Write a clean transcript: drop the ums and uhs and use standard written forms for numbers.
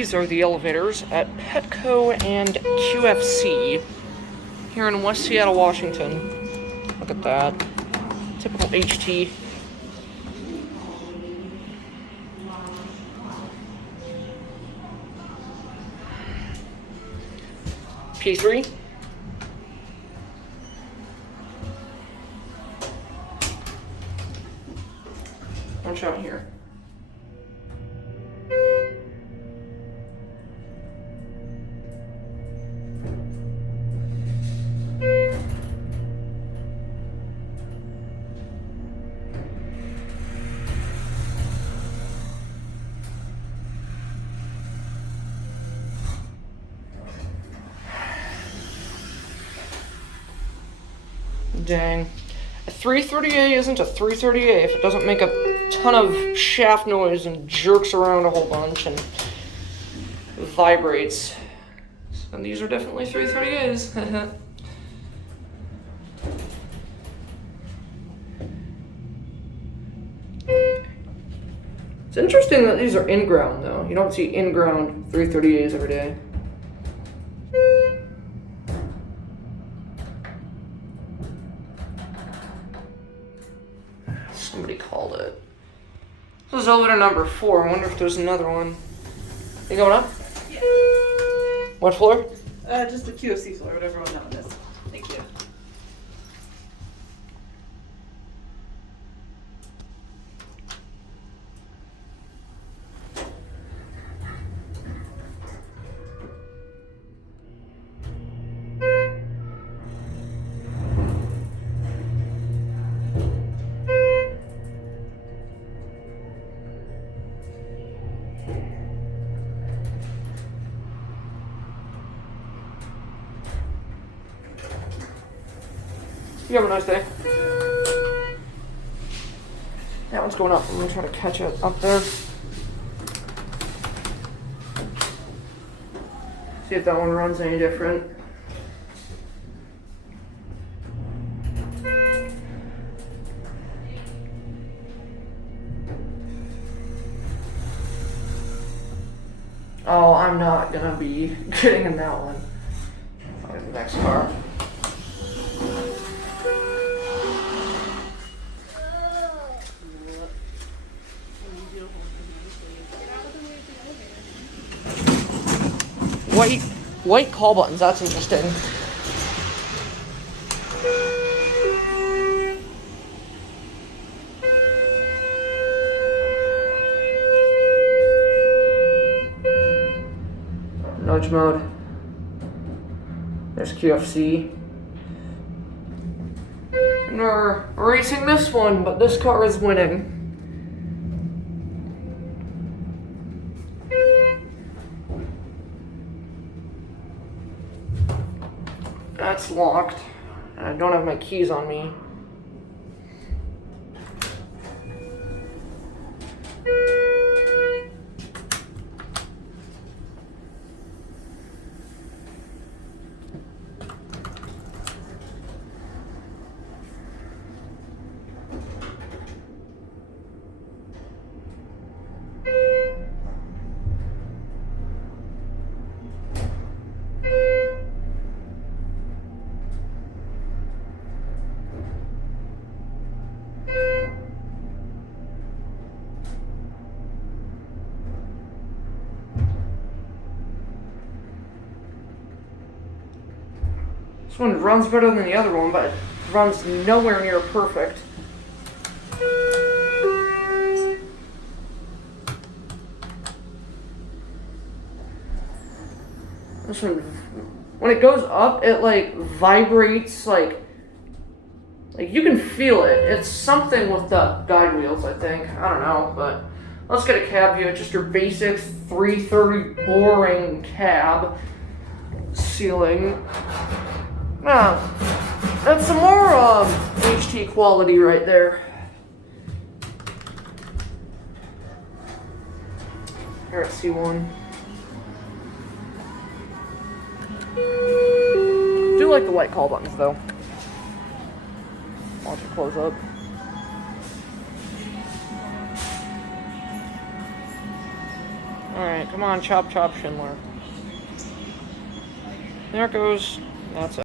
These are the elevators at Petco and QFC here in West Seattle, Washington. Look at that. Typical HT. P3. Watch out here. Dang. A 330A isn't a 330A if it doesn't make a ton of shaft noise and jerks around a whole bunch and vibrates. And these are definitely 330As. It's interesting that these are Inground though. You don't see Inground 330As every day. Somebody called it. This is elevator number 4. I wonder if there's another one. You going up? Yeah. What floor? Just the QFC floor, whatever one that one is. Thank you. You have a nice day. That one's going up. I'm gonna try to catch it up there. See if that one runs any different. Oh, I'm not gonna be getting in that one. I'll get the next car. White call buttons, that's interesting. Nudge mode. There's QFC. And we're racing this one, but this car is winning. That's locked, and I don't have my keys on me. This one runs better than the other one, but it runs nowhere near perfect. This one, when it goes up, it like vibrates, like you can feel it. It's something with the guide wheels, I think. I don't know, but let's get a cab view. It's just your basic 330boRing cab. Ceiling. Now, that's some more HT quality right there. Here at C1. Do like the white call buttons though. Watch it close up. Alright, come on, chop, chop, Schindler. There it goes. That's it.